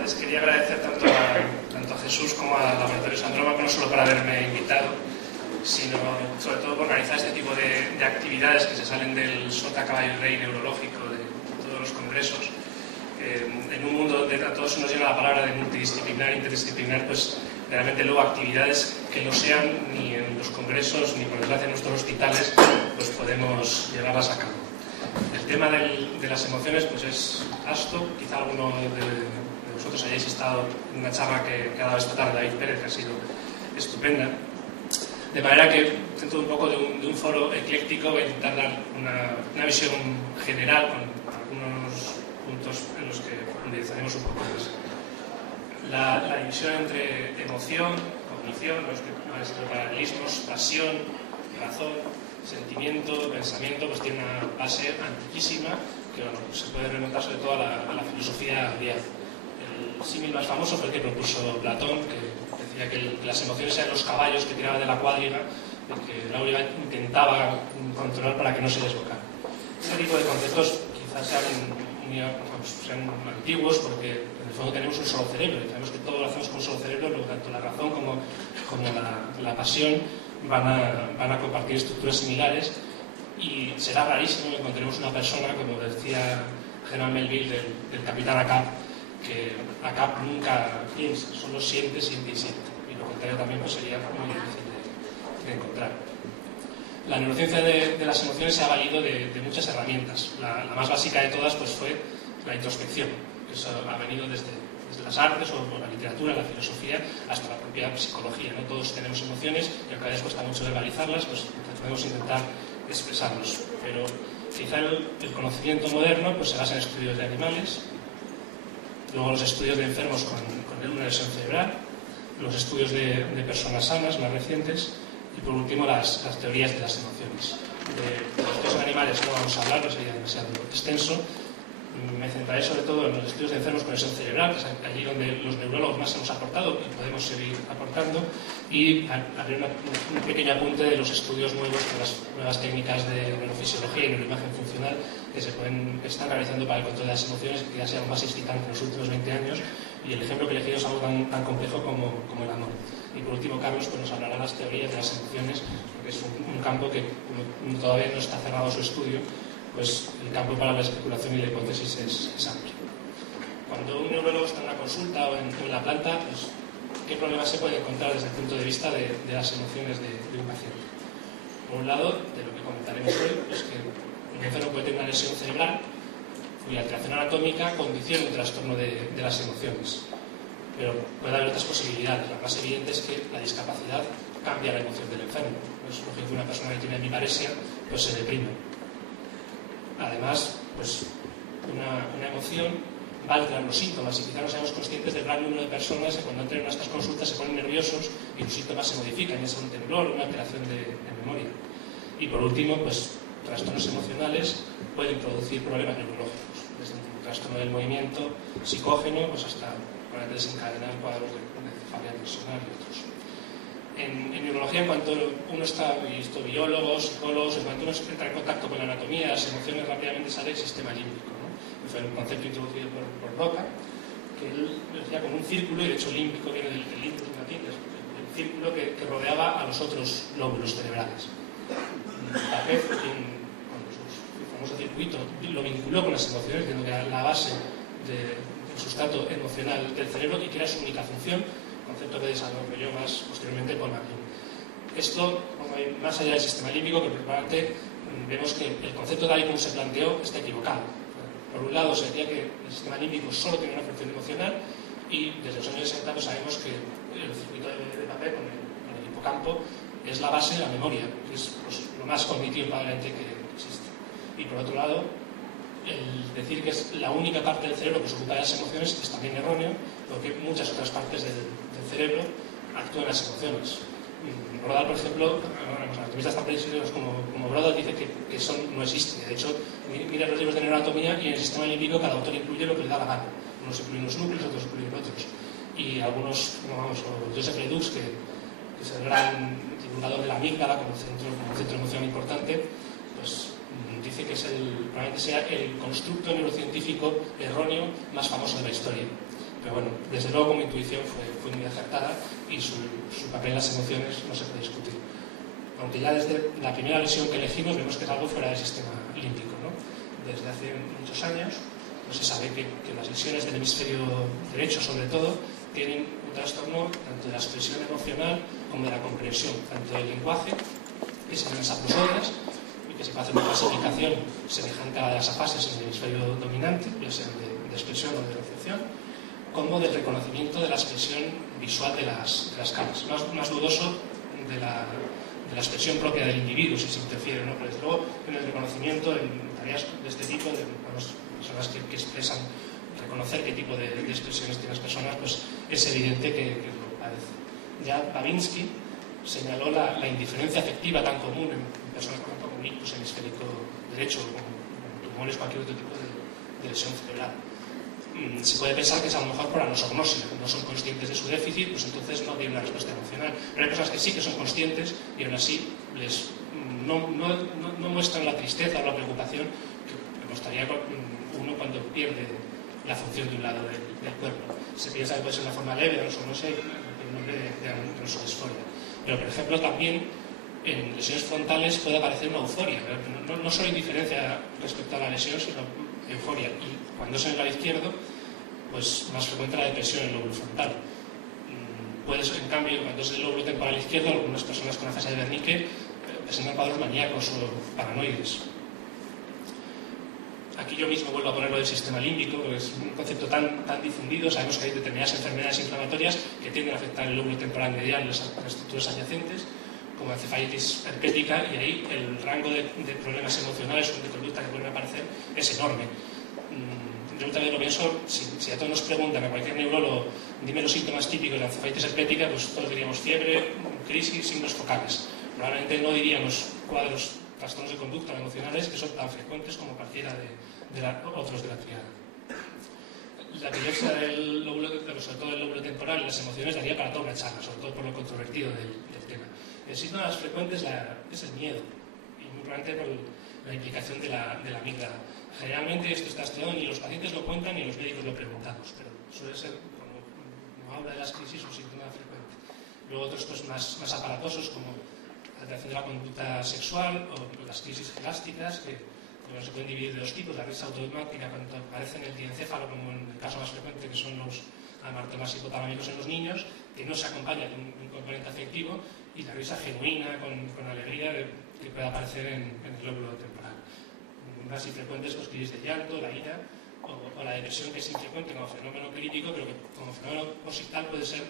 tardes. Quería agradecer tanto a Jesús como a Laboratorio Andrómaco, no solo por haberme invitado, sino sobre todo por organizar este tipo de actividades que se salen del sota, caballo y rey neurológico de todos los congresos. En un mundo donde a todos se nos llena la palabra de multidisciplinar, interdisciplinar, pues realmente luego actividades que no sean ni en los congresos ni por desgracia en nuestros hospitales, pues podemos llevarlas a cabo. El tema de las emociones pues es vasto. Quizá alguno de vosotros hayáis estado en una charla que ha dado esta tarde David Pérez, que ha sido estupenda. De manera que, dentro un poco de un foro ecléctico, voy a intentar dar una visión general con algunos puntos en los que profundizaremos un poco más. La división entre emoción, cognición, los paralelismos, pasión, razón, sentimiento, pensamiento, pues tiene una base antiquísima que pues se puede remontar sobre todo a la filosofía griega. El símil más famoso fue el que propuso Platón, que decía que las emociones eran los caballos que tiraban de la cuadriga, que la cuadriga intentaba controlar para que no se desbocara. Este tipo de conceptos quizás sean antiguos, porque en el fondo tenemos un solo cerebro y sabemos que todo lo hacemos con un solo cerebro, luego tanto la razón como la pasión van a compartir estructuras similares, y será rarísimo que encontremos una persona, como decía Herman Melville del Capitán Ahab, que Ahab nunca piensa, solo siente, siente y siente, y lo contrario también pues sería muy difícil de encontrar. La neurociencia de las emociones se ha valido de muchas herramientas. La más básica de todas pues fue la introspección, que eso ha venido desde las artes o la literatura, la filosofía, hasta la propia psicología, ¿no? Todos tenemos emociones y aunque a veces cuesta mucho verbalizarlas, pues podemos intentar expresarlos. Pero quizá el conocimiento moderno pues se basa en estudios de animales, luego los estudios de enfermos con una lesión cerebral, los estudios de personas sanas más recientes, y por último las teorías de las emociones. De los estudios animales no vamos a hablar, no sería demasiado extenso. Me centraré sobre todo en los estudios de enfermos con lesión cerebral, que es allí donde los neurólogos más hemos aportado y podemos seguir aportando, y haré un pequeño apunte de los estudios nuevos, de las nuevas técnicas de neurofisiología y neuroimagen funcional que están realizando para el control de las emociones, que ya sea más excitante en los últimos 20 años, y el ejemplo que he elegido es algo tan complejo como el amor. Y por último, Carlos pues nos hablará de las teorías de las emociones, porque es un campo que todavía no está cerrado su estudio, pues el campo para la especulación y la hipótesis es amplio. Cuando un neurólogo está en una consulta o en la planta, pues, ¿qué problemas se puede encontrar desde el punto de vista de las emociones de un paciente? Por un lado, de lo que comentaremos hoy, es que un enfermo puede tener una lesión cerebral cuya alteración anatómica condiciona un trastorno de las emociones. Pero puede haber otras posibilidades. La más evidente es que la discapacidad cambia la emoción del enfermo. Es lógico que una persona que tiene hemiparesia pues se deprime. Además, pues una emoción va a alterar los síntomas, y quizá no seamos conscientes del gran número de personas que cuando entran en nuestras consultas se ponen nerviosos y los síntomas se modifican, ya sea un temblor o una alteración de memoria. Y por último, pues trastornos emocionales pueden producir problemas neurológicos, desde un trastorno del movimiento psicógeno pues hasta desencadenar cuadros de cefalea tensional y otros. En neurología, en cuanto uno está, y esto biólogos, psicólogos, en cuanto uno entra en contacto con la anatomía de las emociones, rápidamente sale el sistema límbico, ¿no? Que fue un concepto introducido por Broca, que él decía como un círculo, y de hecho límbico viene del límbico en latín, es el círculo que rodeaba a los otros lóbulos cerebrales. Papez, con su famoso circuito, lo vinculó con las emociones, diciendo que era la base del sustrato emocional del cerebro y que era su única función, concepto que desarrolló más posteriormente con McLean. Esto, más allá del sistema límbico, que probablemente vemos que el concepto tal y como se planteó está equivocado. Por un lado, se decía que el sistema límbico solo tiene una función emocional, y desde los años 60 pues sabemos que el circuito de papel con el hipocampo es la base de la memoria, que es pues, lo más cognitivo probablemente que existe. Y por otro lado, el decir que es la única parte del cerebro que se ocupa de las emociones es también erróneo, porque muchas otras partes del cerebro actúan en las emociones. Brodal, por ejemplo, los anatomistas tan precisos como Brodal dice que eso no existe. De hecho, mira los libros de neuroanatomía y en el sistema límbico cada autor incluye lo que le da la gana. Unos incluyen los núcleos, otros incluyen otros. Y algunos, o Joseph Ledoux, que es el gran divulgador de la amígdala como centro emocional importante, pues dice que probablemente sea el constructo neurocientífico erróneo más famoso de la historia. Pero bueno, desde luego como intuición fue muy acertada y su papel en las emociones no se puede discutir. Aunque ya desde la primera lesión que elegimos vemos que es algo fuera del sistema límbico, ¿no? Desde hace muchos años pues se sabe que las lesiones del hemisferio derecho, sobre todo, tienen un trastorno tanto de la expresión emocional como de la comprensión, tanto del lenguaje, que se llaman las aprosodias, y que se puede hacer una clasificación semejante a las afases en el hemisferio dominante, ya sean de expresión o de recepción, como del reconocimiento de la expresión visual de las caras. Más dudoso de la expresión propia del individuo, si se interfiere o no, pero desde luego en el reconocimiento en tareas de este tipo, de personas que expresan, reconocer qué tipo de expresiones tienen las personas, pues es evidente que lo padece. Ya Babinski señaló la indiferencia afectiva tan común en personas con un ictus hemisférico derecho, con tumores, cualquier otro tipo de lesión cerebral. Se puede pensar que es a lo mejor por anosognosia, no son conscientes de su déficit, pues entonces no tienen una respuesta emocional. Pero hay personas que sí que son conscientes y aún así no muestran la tristeza o la preocupación que mostraría uno cuando pierde la función de un lado del cuerpo. Se piensa que puede ser una forma leve de anosognosia y el nombre de anosodisforia. Pero, por ejemplo, también en lesiones frontales puede aparecer una euforia, no solo indiferencia respecto a la lesión, sino euforia. Y cuando es en el lado izquierdo, pues más frecuente la depresión en el lóbulo frontal. En cambio, cuando es del lóbulo temporal izquierdo, algunas personas con afasia de Wernicke presentan cuadros maníacos o paranoides. Aquí yo mismo vuelvo a ponerlo del sistema límbico, que es un concepto tan difundido. Sabemos que hay determinadas enfermedades inflamatorias que tienden a afectar el lóbulo temporal medial, las estructuras adyacentes, como encefalitis herpética, y ahí el rango de problemas emocionales o de conducta que pueden aparecer es enorme. Yo también lo pienso, si a todos nos preguntan, a cualquier neurólogo, dime los síntomas típicos de la encefalitis herpética, pues todos diríamos fiebre, crisis, signos focales. Probablemente no diríamos cuadros, trastornos de conducta emocionales que son tan frecuentes como cualquiera de otros de la triada. La epilepsia del lóbulo, sobre todo del lóbulo temporal, las emociones daría para toda una charla, sobre todo por lo controvertido del tema. El síntoma más frecuente es el miedo, y muy probablemente por la implicación de la amígdala. Generalmente esto está estudiado, ni los pacientes lo cuentan ni los médicos lo preguntamos, pero suele ser, cuando habla de las crisis, un síntoma frecuente. Luego otros pues, más aparatosos, como la alteración de la conducta sexual o las crisis elásticas, que se pueden dividir de dos tipos: la risa automática, cuando aparece en el diencéfalo, como en el caso más frecuente, que son los amartomas hipotalámicos en los niños, que no se acompaña de un componente afectivo, y la risa genuina, con alegría, que puede aparecer en el lóbulo temporal. Más infrecuentes, pues crisis de llanto, la ira o la depresión, que es infrecuente como fenómeno clínico, pero que como fenómeno posictal puede ser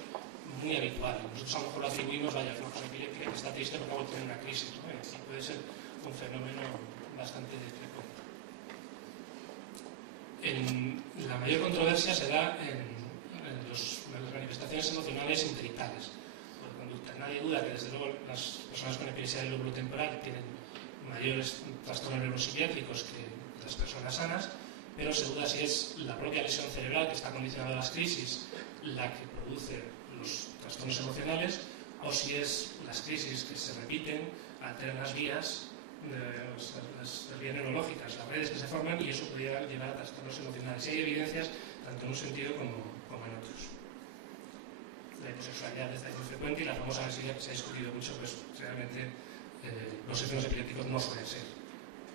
muy habitual. Nosotros a lo mejor lo atribuimos, vaya, es una cosa epiléptica que está triste porque acabo de tener una crisis, ¿no? Y puede ser un fenómeno bastante frecuente. La mayor controversia se da en las manifestaciones emocionales interictales por conducta. Nadie duda que, desde luego, las personas con epilepsia del lóbulo temporal tienen mayores trastornos neuropsiquiátricos que las personas sanas, pero se duda si es la propia lesión cerebral que está condicionada a las crisis la que produce los trastornos emocionales, o si es las crisis que se repiten, alteran las vías, las vías neurológicas, las redes que se forman, y eso podría llevar a trastornos emocionales. Y hay evidencias tanto en un sentido como en otros. La hiposexualidad está muy frecuente, y la famosa ansiedad, que se ha discutido mucho, pues realmente los efectos epilépticos no suelen ser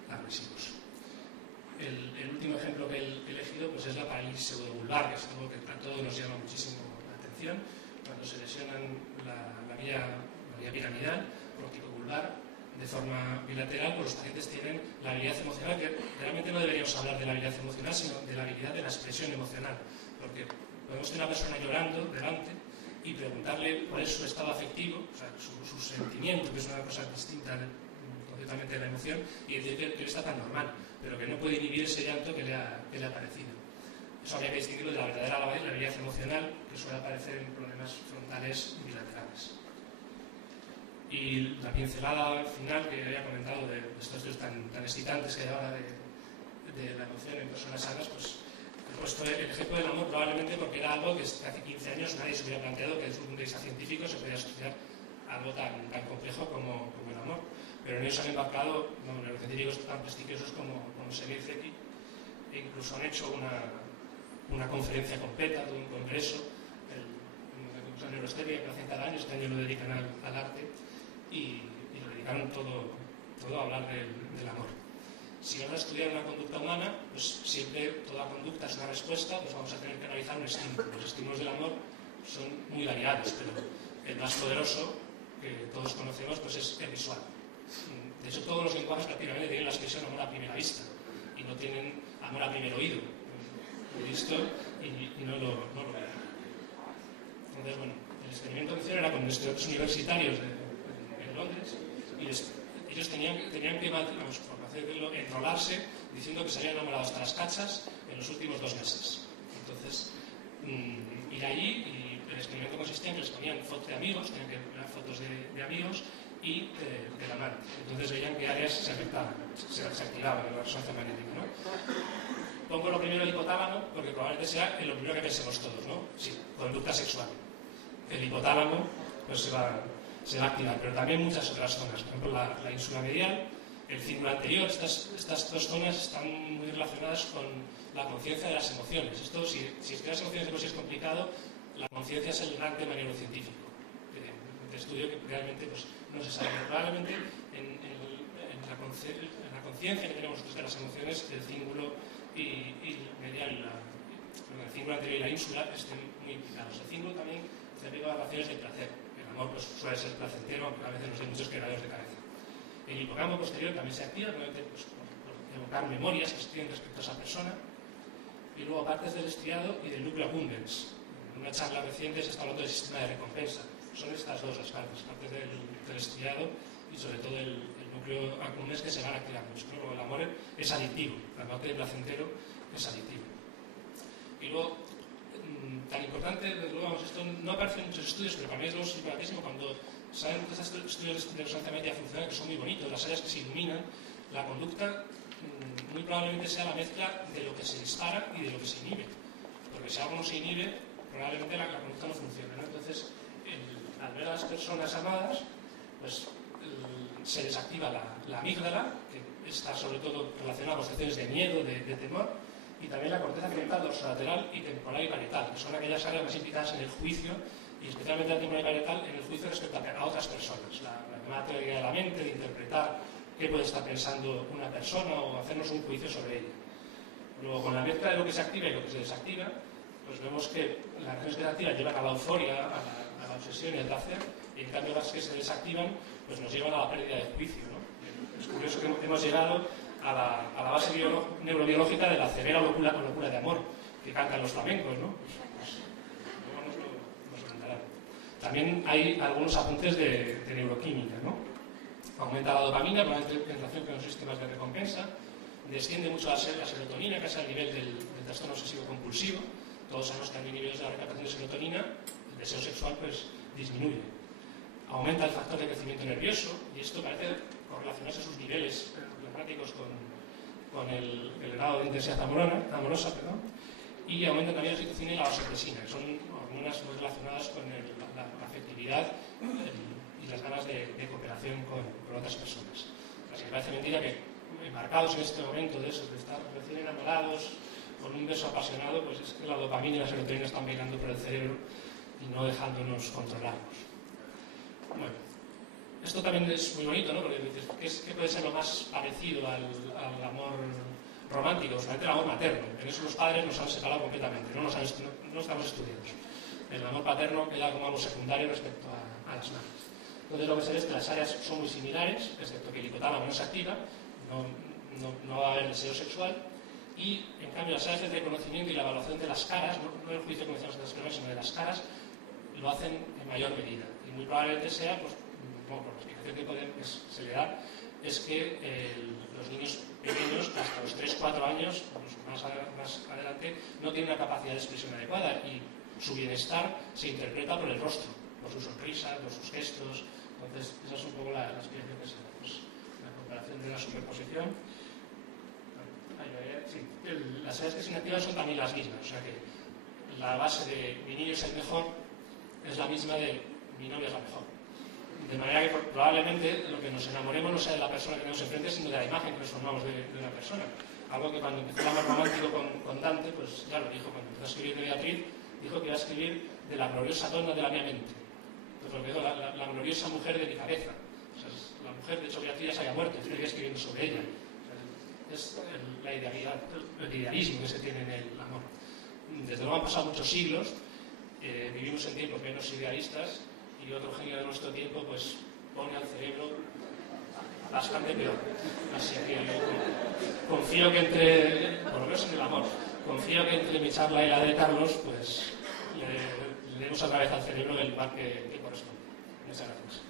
agresivos. El último ejemplo que he elegido pues es la parálisis pseudovulvar, que es algo que a todos nos llama muchísimo la atención. Cuando se lesionan la vía piramidal, corticovulvar, de forma bilateral, pues los pacientes tienen la habilidad emocional, que realmente no deberíamos hablar de la habilidad emocional, sino de la habilidad de la expresión emocional, porque podemos tener una persona llorando delante y preguntarle cuál es su estado afectivo, o sea, su sentimiento, que es una cosa distinta completamente de la emoción, y decir que él está tan normal, pero que no puede inhibir ese llanto que le ha parecido. Eso habría que distinguirlo de la verdadera la habilidad emocional, que suele aparecer en problemas frontales bilaterales. Y la pincelada final que había comentado de estos estudios tan excitantes que hay ahora de la emoción en personas sanas, pues he puesto el ejemplo del amor, probablemente porque era algo que hace 15 años nadie se hubiera planteado que desde un punto de vista científico se podía estudiar algo tan complejo como el amor. Pero en ellos han embarcado neurocientíficos tan prestigiosos como Semir Zeki, e incluso han hecho una una conferencia completa, todo un congreso, la neuroestética que lo hacen cada año. Este año lo dedican al arte y lo dedicaron todo a hablar del amor. Si vamos a estudiar una conducta humana, pues siempre toda conducta es una respuesta, pues vamos a tener que analizar un estímulo. Los estímulos del amor son muy variados, pero el más poderoso que todos conocemos pues es el visual. De hecho, todos los lenguajes prácticamente tienen la expresión amor a primera vista y no tienen amor a primer oído. Lo he visto y no lo veo. Entonces, bueno, el experimento que hicieron era con estudiantes universitarios en Londres y ellos tenían que, vamos, por hacerlo, enrolarse diciendo que se habían enamorado hasta las cachas en los últimos 2 meses. Entonces, ir allí, y el experimento consistía en que les ponían fotos de amigos, tenían que poner fotos de amigos y del amante. Entonces veían qué áreas se afectaban, se activaban en la resonancia magnética, ¿no? Pongo lo primero el hipotálamo porque probablemente sea lo primero que pensemos todos, ¿no? Sí, conducta sexual. El hipotálamo pues se va a activar, pero también muchas otras zonas, por ejemplo la ínsula medial, el cíngulo anterior. Estas 2 zonas están muy relacionadas con la conciencia de las emociones. Esto, si es que las emociones de por sí es complicado, la conciencia es el gran tema neurocientífico de estudio que realmente pues, no se sabe. Probablemente en la conciencia que tenemos nosotros de las emociones, el cíngulo y medial, el cíngulo anterior y la ínsula estén muy implicados. El cíngulo también se aplica a relaciones de placer. El amor pues, suele ser placentero, aunque a veces nos hay muchos quebraderos de cabeza. El hipocampo posterior también se activa, probablemente pues, por evocar memorias que se tienen respecto a esa persona. Y luego partes del estriado y del núcleo accumbens. En una charla reciente se está hablando del sistema de recompensa. Son estas 2 las partes del estriado y sobre todo el núcleo accumbens que se van a activar mucho. Luego el amor es adictivo, la parte de placentero es adictivo. Y luego, tan importante, luego, esto no aparece en muchos estudios, pero para mí es lo importantísimo cuando saben que estos estudios de resonancia magnética funcionan, que son muy bonitos, las áreas que se iluminan, la conducta muy probablemente sea la mezcla de lo que se dispara y de lo que se inhibe. Porque si algo no se inhibe, probablemente la conducta no funciona, ¿no? Entonces, al ver a las personas amadas, pues se desactiva la amígdala, que está sobre todo relacionada con situaciones de miedo, de temor, y también la corteza frontal, dorsolateral y temporal y parietal, que son aquellas áreas más implicadas en el juicio, y especialmente la temporal y parietal en el juicio respecto a otras personas. La teoría de la mente, de interpretar qué puede estar pensando una persona o hacernos un juicio sobre ella. Luego, con la mezcla de lo que se activa y lo que se desactiva, pues vemos que las reacciones que se activan llevan a la euforia, a la obsesión y al placer, y en cambio las que se desactivan pues nos llevan a la pérdida de juicio, ¿no? Es curioso que hemos llegado a la base neurobiológica de la severa locura de amor que cantan los flamencos, ¿no? Luego nos lo contarán. También hay algunos apuntes de neuroquímica, ¿no? Aumenta la dopamina, probablemente en relación con los sistemas de recompensa, desciende mucho la serotonina, que es el nivel del trastorno obsesivo-compulsivo. Todos sabemos que hay niveles de la recaptación de serotonina, el deseo sexual pues disminuye. Aumenta el factor de crecimiento nervioso, y esto parece correlacionarse a sus niveles plasmáticos con el grado de intensidad amorosa, y aumenta también la oxitocina y la vasopresina, que son hormonas muy relacionadas con la afectividad y las ganas de cooperación con otras personas. Así que parece mentira que embarcados en este momento de eso, de estar recién enamorados, con un beso apasionado, pues es que la dopamina y la serotonina están mirando por el cerebro y no dejándonos controlarnos. Bueno, esto también es muy bonito, ¿no? Porque dices, ¿qué puede ser lo más parecido al amor romántico? Solamente el amor materno. En eso los padres nos han separado completamente, no estamos estudiados. El amor paterno queda como algo secundario respecto a las madres. Entonces lo que se ve es que las áreas son muy similares, excepto que el hipotálamo no se activa, no va a haber deseo sexual, y en cambio las áreas de reconocimiento y la evaluación de las caras, no el juicio como decíamos de las personas, sino de las caras, lo hacen en mayor medida. Y muy probablemente sea, pues, por la explicación que se le da, es que los niños pequeños, hasta los 3-4 años, pues más adelante, no tienen una capacidad de expresión adecuada y su bienestar se interpreta por el rostro, por su sonrisa, por sus gestos. Entonces, esa es un poco la explicación que se da. Pues, la comparación de la superposición. Sí, las áreas que se inactivan son también las mismas, o sea que la base de mi niño es el mejor es la misma de mi novia es la mejor. De manera que probablemente lo que nos enamoremos no sea de la persona que tenemos enfrente, sino de la imagen que nos formamos de una persona. Algo que cuando empezó el amor romántico con Dante, pues ya lo dijo, cuando empezó a escribir de Beatriz, dijo que iba a escribir de la gloriosa donna de la mia mente. Entonces, la gloriosa mujer de mi cabeza. O sea, la mujer, de hecho, Beatriz ya se había muerto, estaría escribiendo sobre ella. O sea, es la idealidad, el idealismo que se tiene en el amor. Desde luego han pasado muchos siglos, vivimos en tiempos menos idealistas, y otro genio de nuestro tiempo pues pone al cerebro bastante peor. Así que yo confío que por lo menos en el amor, confío que entre mi charla y la de Carlos, pues le demos otra vez al cerebro el lugar que corresponde. Muchas gracias.